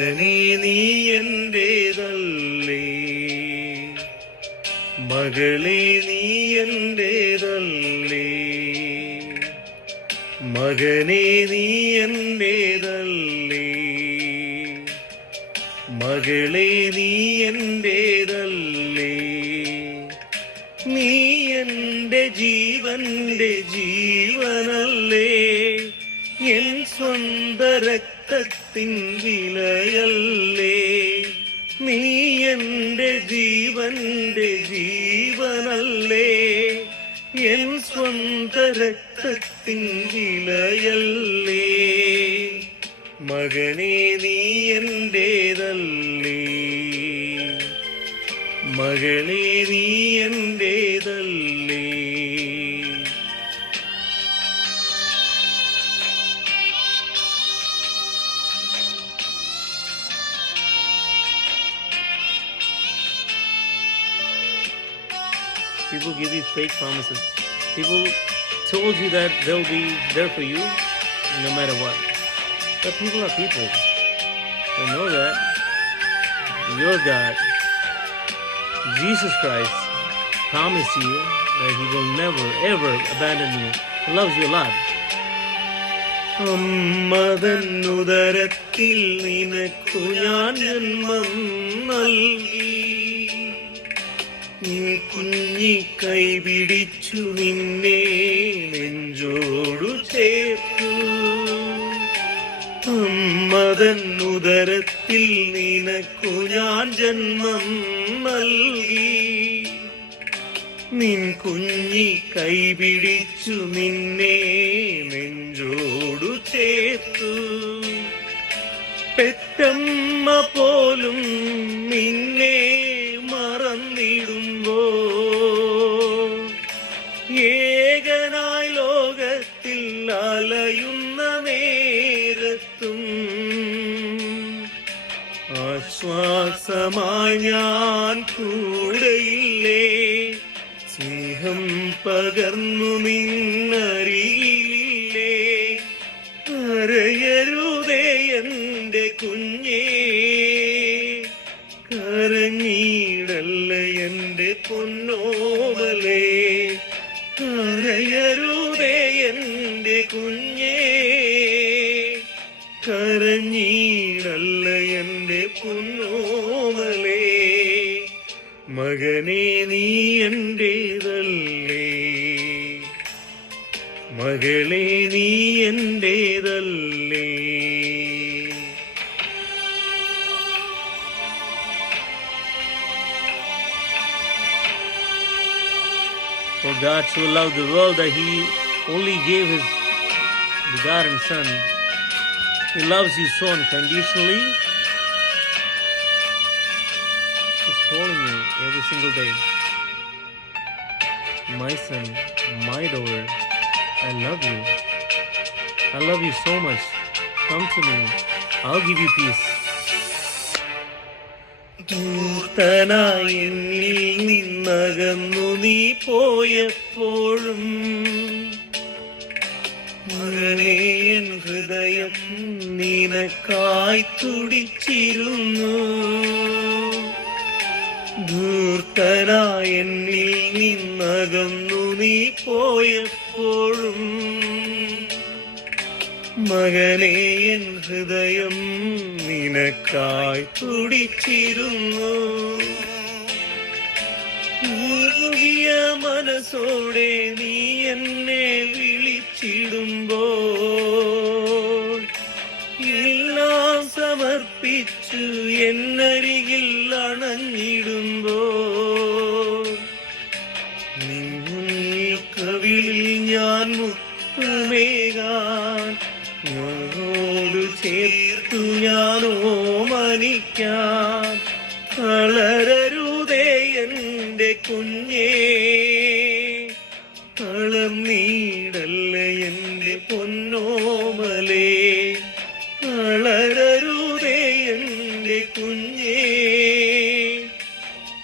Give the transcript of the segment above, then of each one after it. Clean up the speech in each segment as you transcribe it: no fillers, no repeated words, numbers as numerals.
മകനേ നീ എന്റേതല്ലേ, മകളെ നീ എന്റേതല്ലേ, മകനേ നീ എന്റേതല്ലേ, മകളെ നീ എന്റേതല്ലേ, നീ എന്റെ ജീവന്റെ ജീവനല്ലേ, എൻ സ്വന്ത രക്തത്തിൻ വിലയല്ലേ, നീ എന്റെ ജീവന്റെ ജീവനല്ലേ, എൻ സ്വന്ത രക്തത്തിൻ വിലയല്ലേ, മകനേ നീ എന്റേതല്ലേ, മകളേ നീ എന്റേതല്ലേ. People give you fake promises. People told you that they'll be there for you no matter what. But people are people. They know that your God, Jesus Christ, promised you that He will never ever abandon you. He loves you a lot. അമ്മതൻ ഉദരത്തിൽ നിനക്കു ഞാൻ ജന്മം നൽകി, കുഞ്ഞി കൈപിടിച്ചു നിന്നെ നെഞ്ചോടു ചേർത്തു, അമ്മതൻ ഉദരത്തിൽ നിനക്കു ഞാൻ ജന്മം നൽകി, നിൻ കുഞ്ഞി കൈപിടിച്ചു നിന്നെ നെഞ്ചോടു ചേർത്തു, പെറ്റമ്മ പോലും നിന്നെ മറന്നിടുമ്പോ, ഏകനായി ലോകത്തിൽ അലയുന്ന നേരത്തും ആശ്വാസമായി ഞാൻ കൂടെയില്ലേ, സ്നേഹം പകർന്നു നിന്നരികിലില്ലേ, കരയരുതേ എന്റെ കുഞ്ഞേ, കരഞ്ഞിടല്ല എന്റെ പൊന്നോമലേ, കരയരുതേ എന്റെ കുഞ്ഞേ, കരഞ്ഞിടല്ല എന്റെ പൊന്നോമലേ, മകനേ നീ എന്റേതല്ലേ, മകളേ നീ എന്റേതല്ലേ. For God so loved the world that He only gave His begotten Son. He loves you so unconditionally. He's calling you every single day. My son, my daughter, I love you. I love you so much. Come to me. I'll give you peace. ദൂർത്തനായി എന്നിൽ നിന്നകന്നു നീ പോയപ്പോഴും, മകനേ N ഹൃദയം നിനക്കായി തുടിച്ചിരുന്നു, ദൂർത്തനായി എന്നിൽ നിന്നകന്നു നീ പോയപ്പോഴും, മകനേ എൻ ഹൃദയം നിനക്കായി തുടിച്ചിരുന്നു, മുറുകിയ മനസ്സോടെ നീ എന്നെ വിളിച്ചിടുമ്പോൾ, എല്ലാം സമർപ്പിച്ചു എന്നരികിൽ അണഞ്ഞിടുമ്പോൾ, നിന്നിൽ കവിളിൽ ഞാൻ മുത്തമേകാൻ, ഞങ്ങളോട് ചേർത്തു ഞാനോ മനിക്കാൻ, തളരരുതേ എന്റെ കുഞ്ഞേ, തളർന്നീടല്ല എന്റെ പൊന്നോമലേ, തളരരുതേ എന്റെ കുഞ്ഞേ,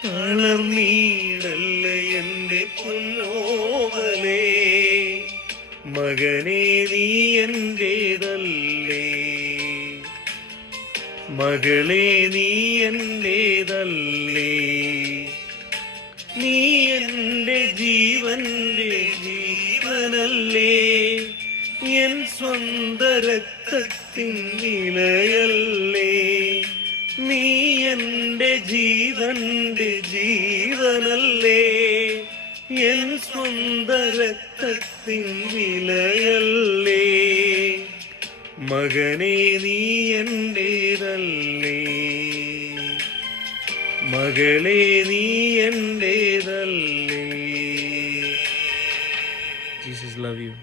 തളർന്നീടല്ല എന്റെ പൊന്നോമലേ, മകനേ നീ എന്റേതല്ലേ, മകളെ നീ എന്റേതല്ലേ, നീ എന്റെ ജീവന്റെ ജീവനല്ലേ, എൻ സ്വന്ത രക്തത്തിൻ വിലയല്ലേ, നീ എന്റെ ജീവന്റെ ജീവനല്ലേ, എൻ സ്വന്ത രക്തത്തിൻ വിലയല്ലേ, മകനെ നീ എന്റേതല്ലേ, മകളെ നീ എന്റേതല്ലേ. Jesus love you.